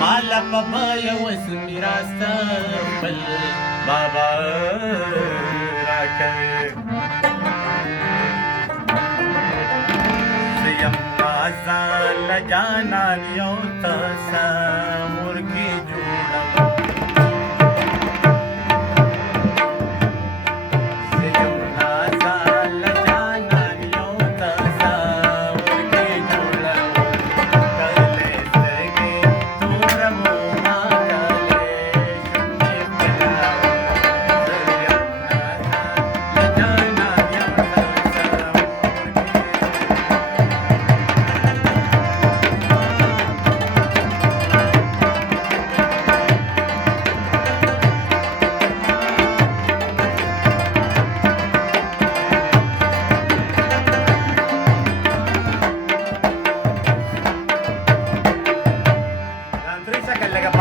مالا بابایا واسمی راستا خپل بابا راکوي زیم آزان لجانان یو تاسا مرگی جوړم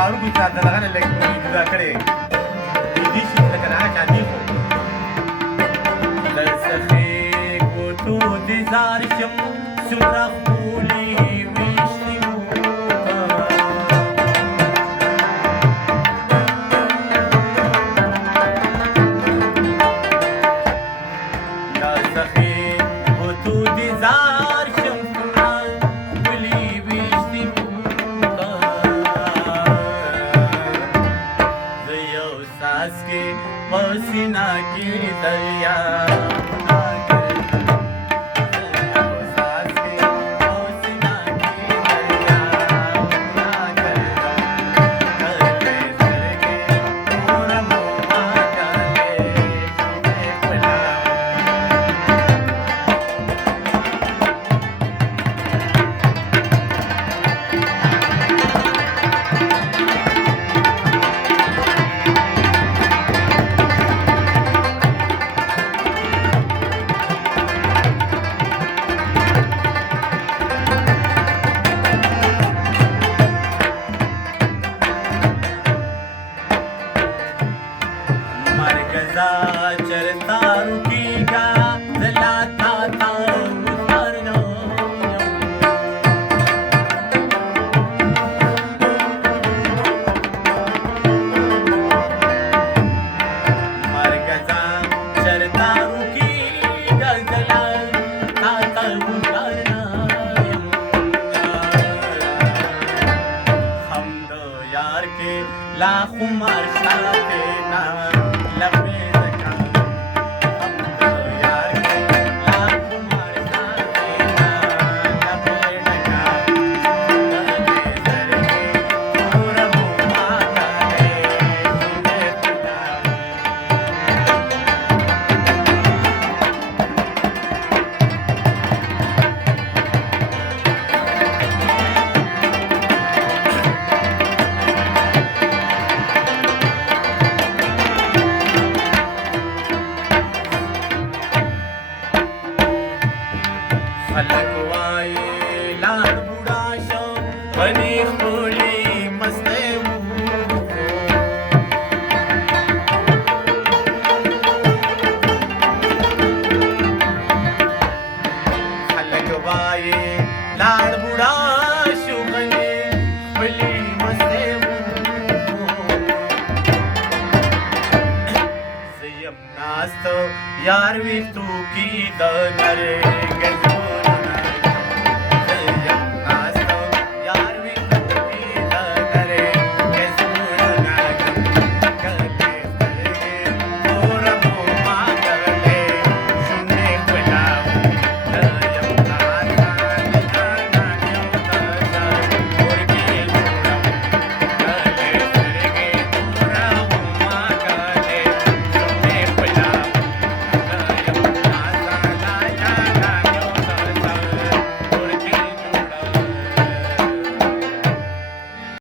baru bisa dalangan elektrik juga kere di sini kan jadi dan sekhi kutu di zarisham surah puli wishnu dan sekhi kutu di zarisham puli wishnu के पसीना की दरिया चरता रुकीगा जलाता था उतरना मर गजा चरता रुकीगा जलाता था उतरना हम दो यार के लाखों मारशाते ना लबे फलक वाये लाल बुढ़ा शो बनी खोली